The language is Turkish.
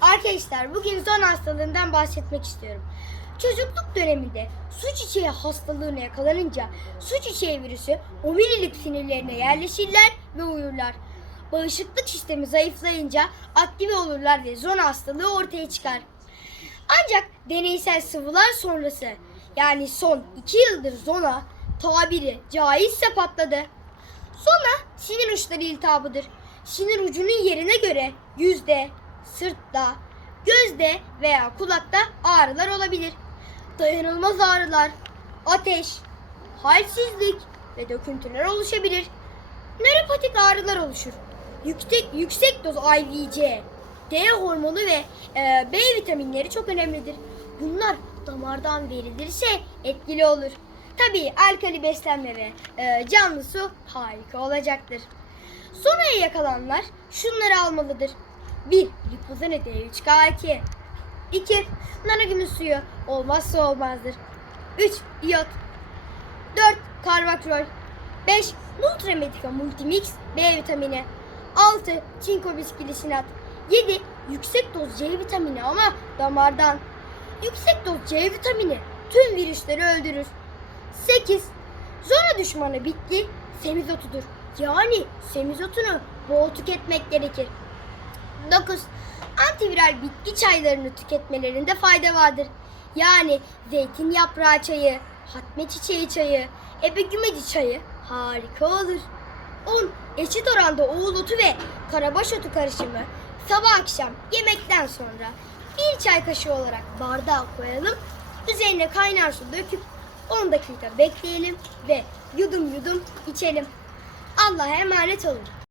Arkadaşlar bugün zon hastalığından bahsetmek istiyorum. Çocukluk döneminde su çiçeği hastalığına yakalanınca su çiçeği virüsü omurilik sinirlerine yerleşirler ve uyurlar. Bağışıklık sistemi zayıflayınca aktive olurlar ve zon hastalığı ortaya çıkar. Ancak deneysel sıvılar sonrası yani son 2 yıldır zona tabiri caizse patladı. Zona sinir uçları iltihabıdır. Sinir ucunun yerine göre yüzde, sırtta, gözde veya kulakta ağrılar olabilir. Dayanılmaz ağrılar, ateş, halsizlik ve döküntüler oluşabilir. Nöropatik ağrılar oluşur. Yüksek, yüksek doz IVC, D hormonu ve e, B vitaminleri çok önemlidir. Bunlar damardan verilirse etkili olur. Tabii alkali beslenme ve e, canlı su harika olacaktır. Sonraya yakalananlar şunları almalıdır. 1. Lipozane D3K2 2. Nanogümüş suyu olmazsa olmazdır. 3. İyot 4. Karvakrol 5. Nutramedica Multimix B vitamini 6. Çinko biskilisinat 7. Yüksek doz C vitamini ama damardan Yüksek doz C vitamini tüm virüsleri öldürür 8. Zona düşmanı bitki semizotudur. Yani semizotunu bol tüketmek gerekir. 9. Antiviral bitki çaylarını tüketmelerinde fayda vardır. Yani zeytin yaprağı çayı, hatme çiçeği çayı, ebegümeci çayı harika olur. 10. Eşit oranda oğul otu ve karabaş otu karışımı sabah akşam yemekten sonra bir çay kaşığı olarak bardağa koyalım. Üzerine kaynar su döküp 10 dakika bekleyelim ve yudum yudum içelim. Allah'a emanet olun.